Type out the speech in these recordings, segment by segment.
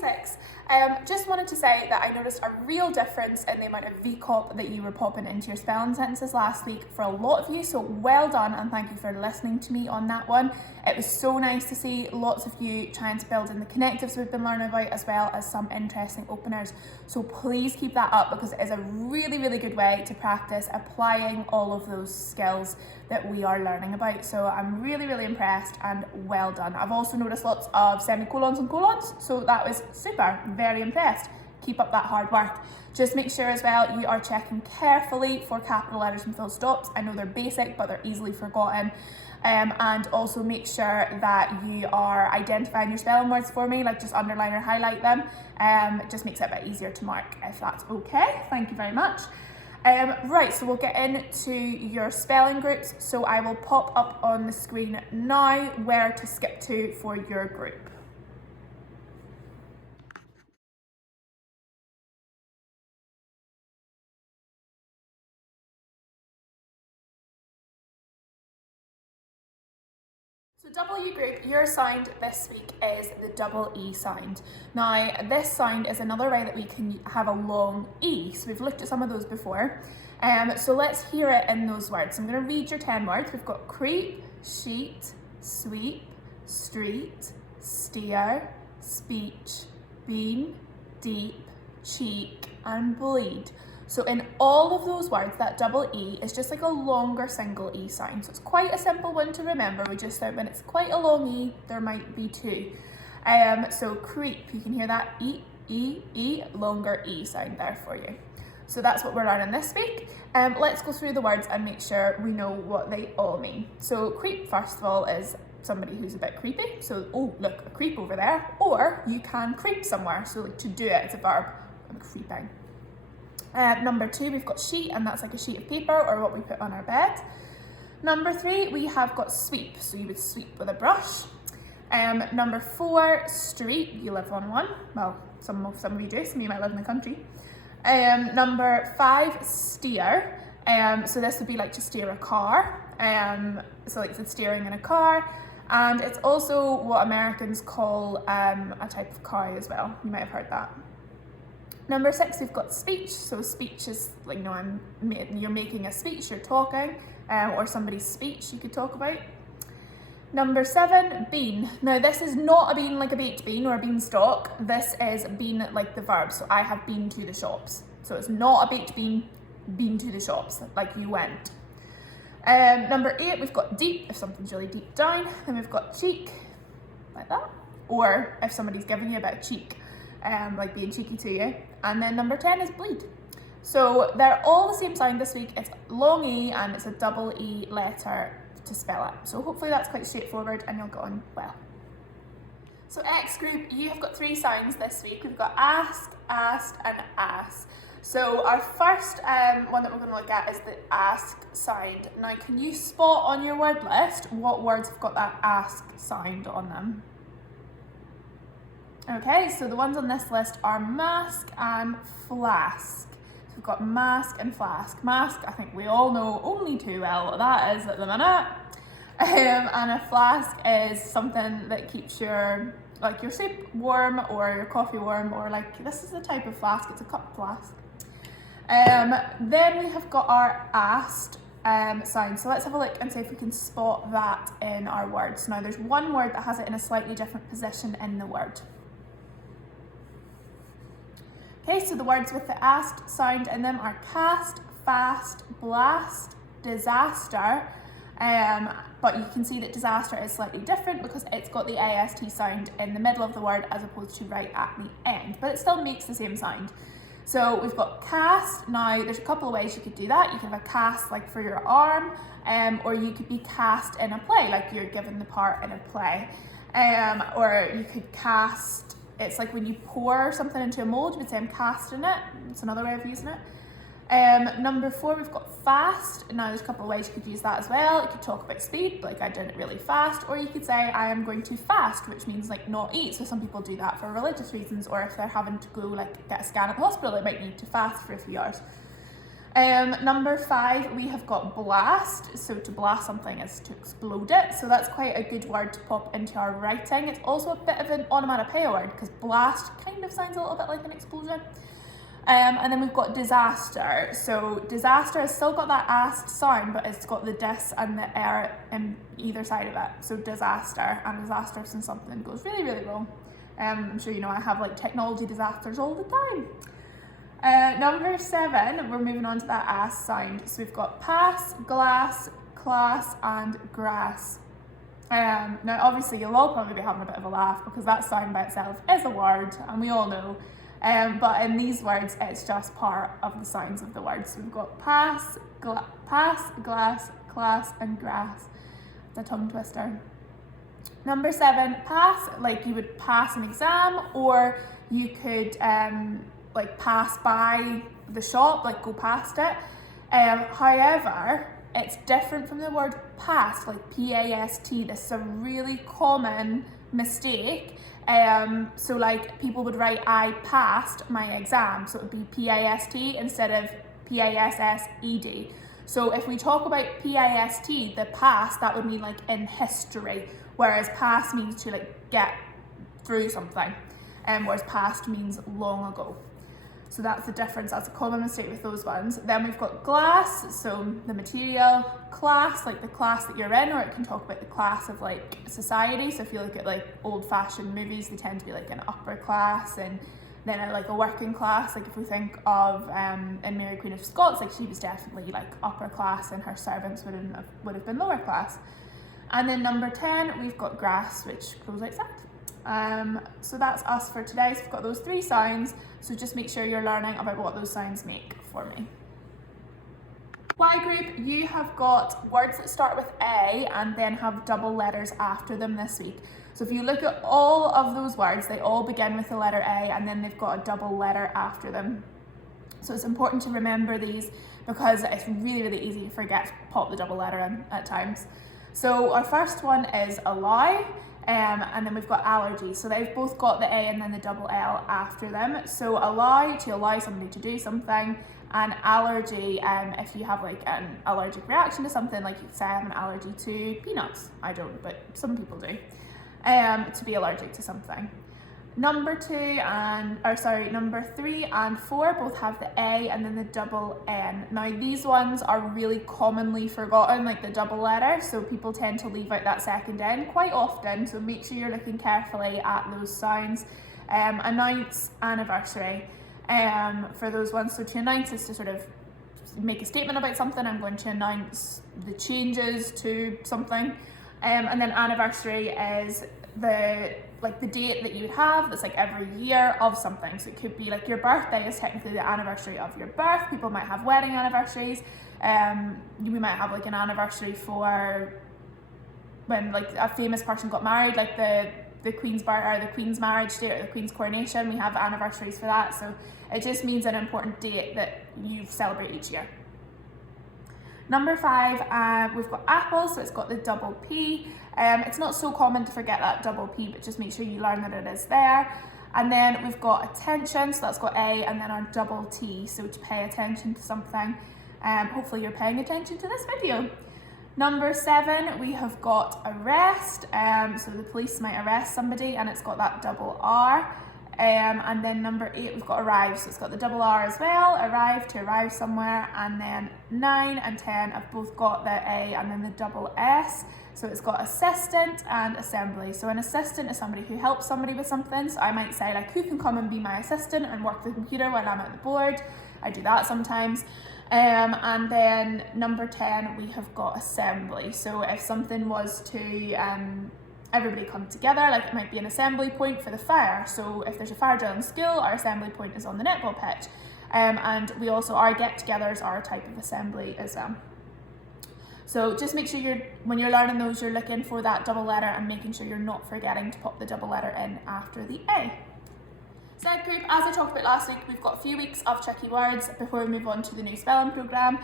W6. Just wanted to say that I noticed a real difference in the amount of VCOP that you were popping into your spelling sentences last week for a lot of you, so well done and thank you for listening to me on that one. It was so nice to see lots of you trying to build in the connectives we've been learning about, as well as some interesting openers, so please keep that up because it is a really, really good way to practice applying all of those skills that we are learning about. So I'm really, really impressed and well done. I've also noticed lots of semicolons and colons, so that was super, very impressed. Keep up that hard work. Just make sure as well you are checking carefully for capital letters and full stops. I know they're basic, but they're easily forgotten. And also make sure that you are identifying your spelling words for me, like just underline or highlight them. It just makes it a bit easier to mark if that's okay. Thank you very much. Right, so we'll get into your spelling groups. So I will pop up on the screen now where to skip to for your group. So W group, your sound this week is the double E sound. Now, this sound is another way that we can have a long E. So we've looked at some of those before. So let's hear it in those words. I'm going to read your 10 words. We've got creep, sheet, sweep, street, steer, speech, beam, deep, cheek, and bleed. So in all of those words, that double E is just like a longer single E sound. So it's quite a simple one to remember. We just said when it's quite a long E, there might be two. So creep, you can hear that E, E, E, longer E sound there for you. So that's what we're learning this week. Let's go through the words and make sure we know what they all mean. So creep, first of all, is somebody who's a bit creepy. So, oh, look, a creep over there. Or you can creep somewhere. So like to do it, it's a verb. I'm creeping. Number 2, we've got sheet, and that's like a sheet of paper or what we put on our bed. Number 3, we have got sweep, so you would sweep with a brush. Number 4, street, you live on one. Well, some of you do, some of you might live in the country. Number 5, steer. So this would be like to steer a car. So like the steering in a car. And it's also what Americans call a type of cow as well. You might have heard that. Number 6, we've got speech. So speech is like, you know, you're making a speech, you're talking, or somebody's speech you could talk about. Number 7, bean. Now this is not a bean like a baked bean or a beanstalk. This is bean like the verb. So I have been to the shops. So it's not a baked bean, been to the shops, like you went. Number 8, we've got deep, if something's really deep down. Then we've got cheek, like that. Or if somebody's giving you a bit of cheek, like being cheeky to you. And then number 10 is bleed. So they're all the same sound this week. It's long E and it's a double E letter to spell it. So hopefully that's quite straightforward and you'll get on well. So X group, you have got 3 sounds this week. We've got ask, asked, and ass. So our first one that we're going to look at is the ask sound. Now can you spot on your word list what words have got that ask sound on them? Okay, so the ones on this list are mask and flask. So we've got mask and flask. Mask, I think we all know only too well what that is at the minute. And a flask is something that keeps your soup warm or your coffee warm, or like, this is the type of flask, it's a cup flask. Then we have got our asked sound. So let's have a look and see if we can spot that in our words. Now there's one word that has it in a slightly different position in the word. Okay, so the words with the asked sound in them are cast, fast, blast, disaster. But you can see that disaster is slightly different because it's got the AST sound in the middle of the word as opposed to right at the end, but it still makes the same sound. So we've got cast. Now there's a couple of ways you could do that. You can have a cast like for your arm, or you could be cast in a play, like you're given the part in a play. Or you could cast, it's like when you pour something into a mold, you would say I'm casting it. It's another way of using it. Number 4, we've got fast. Now there's a couple of ways you could use that as well. You could talk about speed, like I did it really fast, or you could say I am going to fast, which means like not eat. So some people do that for religious reasons, or if they're having to go like get a scan at the hospital, they might need to fast for a few hours. Number 5, we have got blast. So to blast something is to explode it. So that's quite a good word to pop into our writing. It's also a bit of an onomatopoeia word because blast kind of sounds a little bit like an explosion. And then we've got disaster. So disaster has still got that ast sound, but it's got the dis and the er in either side of it. So disaster, and disaster since something goes really, really wrong. I'm sure you know I have like technology disasters all the time. Number 7, we're moving on to that ast sound. So we've got pass, glass, class, and grass. Now obviously you'll all probably be having a bit of a laugh because that sound by itself is a word, and we all know. But in these words, it's just part of the sounds of the words. So we've got pass, glass, class, and grass. It's a tongue twister. Number 7, pass, like you would pass an exam, or you could like pass by the shop, like go past it. However, it's different from the word past, like P-A-S-T. This is a really common mistake. So like people would write I passed my exam, so it would be P-A-S-T instead of P-A-S-S-E-D. So if we talk about P-A-S-T, the past, that would mean like in history, whereas past means to like get through something, whereas past means long ago. So that's the difference. That's a common mistake with those ones. Then we've got glass, so the material, class, like the class that you're in, or it can talk about the class of like society. So if you look at like old-fashioned movies, they tend to be like an upper class, and then like a working class. Like if we think of in Mary Queen of Scots, like she was definitely like upper class, and her servants would have been lower class. And then number 10, we've got grass, which grows outside. So that's us for today. So we've got those 3 sounds, so just make sure you're learning about what those sounds make for me. Y group, you have got words that start with A and then have double letters after them this week. So if you look at all of those words, they all begin with the letter A and then they've got a double letter after them. So it's important to remember these because it's really, really easy to forget to pop the double letter in at times. So our first one is allow. And then we've got allergy. So they've both got the A and then the double L after them. So allow, to allow somebody to do something, and allergy, if you have like an allergic reaction to something, like you say I have an allergy to peanuts. I don't, but some people do. To be allergic to something. Number 3 and 4 both have the A and then the double N. Now these ones are really commonly forgotten, like the double letter, so people tend to leave out that second N quite often, so make sure you're looking carefully at those sounds. Announce, anniversary, for those ones. So to announce is to sort of make a statement about something. I'm going to announce the changes to something. And then anniversary is the date that you would have that's like every year of something. So it could be like your birthday is technically the anniversary of your birth. People might have wedding anniversaries. We might have like an anniversary for when like a famous person got married, like the Queen's birth or the Queen's marriage date or the Queen's coronation. We have anniversaries for that. So it just means an important date that you celebrate each year. Number 5, we've got apple, so it's got the double P. It's not so common to forget that double P, but just make sure you learn that it is there. And then we've got attention, so that's got A, and then our double T, so to pay attention to something. Hopefully you're paying attention to this video. Number 7, we have got arrest, so the police might arrest somebody, and it's got that double R. And then number 8, we've got arrive, so it's got the double R as well, arrive, to arrive somewhere. And then 9 and 10 have both got the A and then the double S, so it's got assistant and assembly. So an assistant is somebody who helps somebody with something, so I might say like, who can come and be my assistant and work the computer while I'm at the board? I do that sometimes. And then number 10, we have got assembly, so if something was to everybody come together, like it might be an assembly point for the fire. So if there's a fire drill in school, our assembly point is on the netball pitch. And we also, our get-togethers are a type of assembly as well. So just make sure when you're learning those, you're looking for that double letter and making sure you're not forgetting to pop the double letter in after the A. Z group, as I talked about last week, we've got a few weeks of tricky words before we move on to the new spelling programme.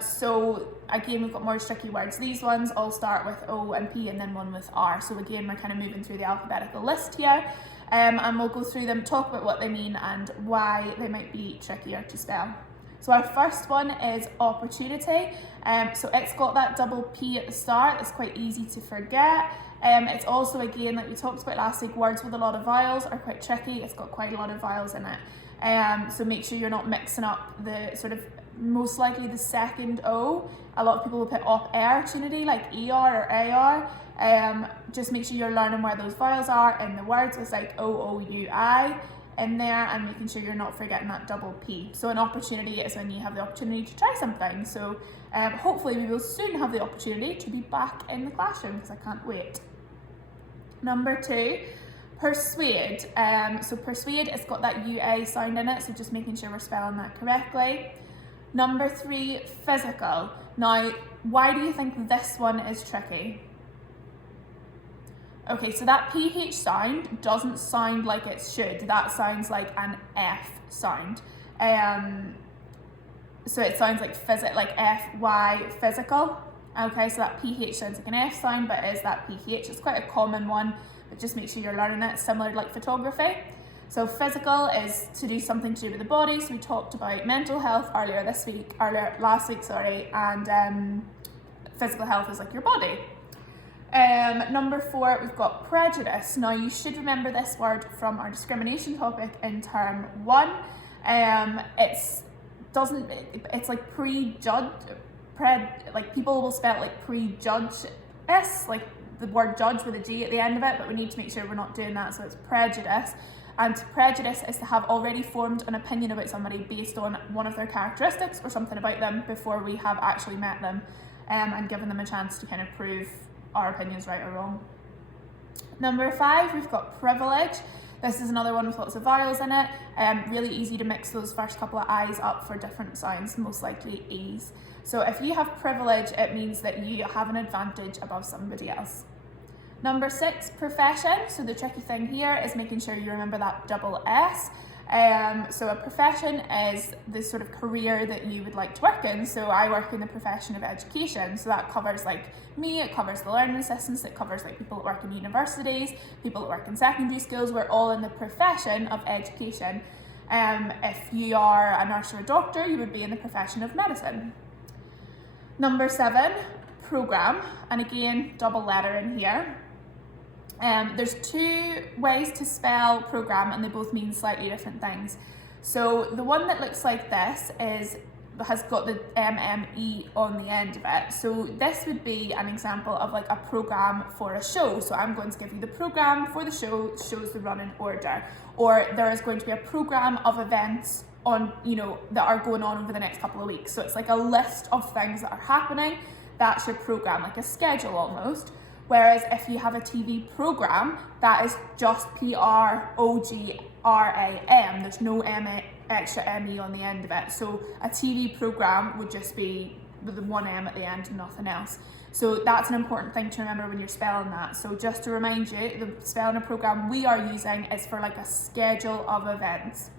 So again, we've got more tricky words. These ones all start with O and P and then one with R. So again, we're kind of moving through the alphabetical list here. And we'll go through them, talk about what they mean and why they might be trickier to spell. So our first one is opportunity. So it's got that double P at the start. It's quite easy to forget. It's also, again, like we talked about last week, words with a lot of vowels are quite tricky. It's got quite a lot of vowels in it. So make sure you're not mixing up the sort of, most likely the second O. A lot of people will put opportunity, like ER or AR. Just make sure you're learning where those vowels are in the words. It's like OOUI in there, and making sure you're not forgetting that double P. So an opportunity is when you have the opportunity to try something. So hopefully we will soon have the opportunity to be back in the classroom, because I can't wait. Number 2, persuade. So persuade, it's got that UA sound in it, so just making sure we're spelling that correctly. Number 3, physical. Now, why do you think this one is tricky? Okay, so that PH sound doesn't sound like it should. That sounds like an F sound. So it sounds like FY, physical. Okay, so that PH sounds like an F sound, but it is that PH. It's quite a common one, but just make sure you're learning it, similar to like photography. So physical is to do something to do with the body. So we talked about mental health last week, and physical health is like your body. Number 4, we've got prejudice. Now you should remember this word from our discrimination topic in term 1. It's like prejudge, like people will spell it like prejudge, like the word judge with a G at the end of it, but we need to make sure we're not doing that, so it's prejudice. And prejudice is to have already formed an opinion about somebody based on one of their characteristics or something about them before we have actually met them, and given them a chance to kind of prove our opinions right or wrong. Number 5, we've got privilege. This is another one with lots of vowels in it. Really easy to mix those first couple of I's up for different sounds, most likely E's. So if you have privilege, it means that you have an advantage above somebody else. Number 6, profession. So the tricky thing here is making sure you remember that double S. So a profession is the sort of career that you would like to work in. So I work in the profession of education. So that covers like me, it covers the learning assistants, it covers like people that work in universities, people that work in secondary schools. We're all in the profession of education. If you are a nurse or a doctor, you would be in the profession of medicine. Number 7, program. And again, double letter in here. There's 2 ways to spell program, and they both mean slightly different things. So the one that looks like this has got the MME on the end of it. So this would be an example of like a program for a show. So I'm going to give you the program for the show, shows the running order. Or there is going to be a program of events on, that are going on over the next couple of weeks. So it's like a list of things that are happening. That's your program, like a schedule almost. Whereas if you have a TV program, that is just PROGRAM. There's no extra ME on the end of it. So a TV program would just be with the one M at the end and nothing else. So that's an important thing to remember when you're spelling that. So just to remind you, the spelling of program we are using is for like a schedule of events.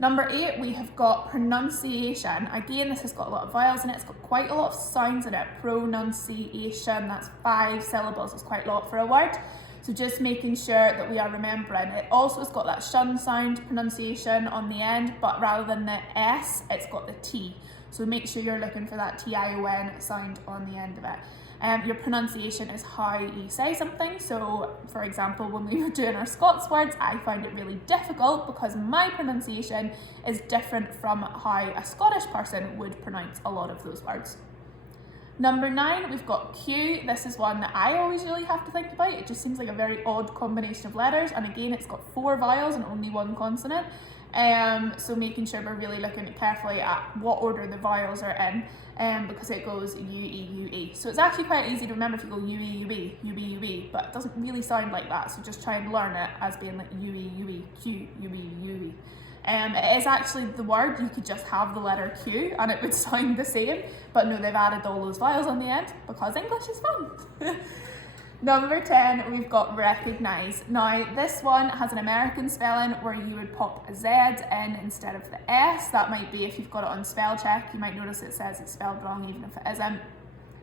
Number 8, we have got pronunciation. Again, this has got a lot of vowels in it. It's got quite a lot of sounds in it. Pronunciation, that's 5 syllables. It's quite a lot for a word. So just making sure that we are remembering. It also has got that shun sound pronunciation on the end, but rather than the S, it's got the T. So make sure you're looking for that TION sound on the end of it. Your pronunciation is how you say something. So for example, when we were doing our Scots words, I found it really difficult because my pronunciation is different from how a Scottish person would pronounce a lot of those words. Number 9, we've got Q. This is one that I always really have to think about. It just seems like a very odd combination of letters. And again, it's got 4 vowels and only 1 consonant. So making sure we're really looking carefully at what order the vowels are in, because it goes U-E-U-E. So it's actually quite easy to remember if you go U-E-U-E, U-B-U-E, but it doesn't really sound like that. So just try and learn it as being like U-E-U-E, Q, U-E-U-E. It is actually the word, you could just have the letter Q and it would sound the same, but no, they've added all those vowels on the end because English is fun. Number 10, we've got recognise. Now, this one has an American spelling where you would pop a Z in instead of the S. That might be if you've got it on spell check, you might notice it says it's spelled wrong even if it isn't.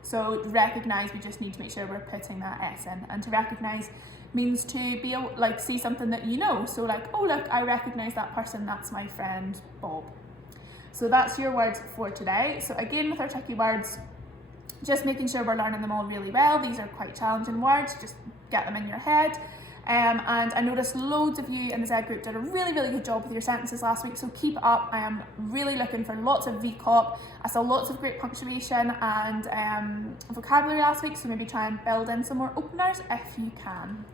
So recognise, we just need to make sure we're putting that S in. And to recognise means to be like see something that you know. So like, oh look, I recognise that person, that's my friend Bob. So that's your words for today. So again, with our tricky words, just making sure we're learning them all really well. These are quite challenging words, just get them in your head. And I noticed loads of you in the Z group did a really good job with your sentences last week, so keep it up. I am really looking for lots of VCOP. I saw lots of great punctuation and vocabulary last week, so maybe try and build in some more openers if you can.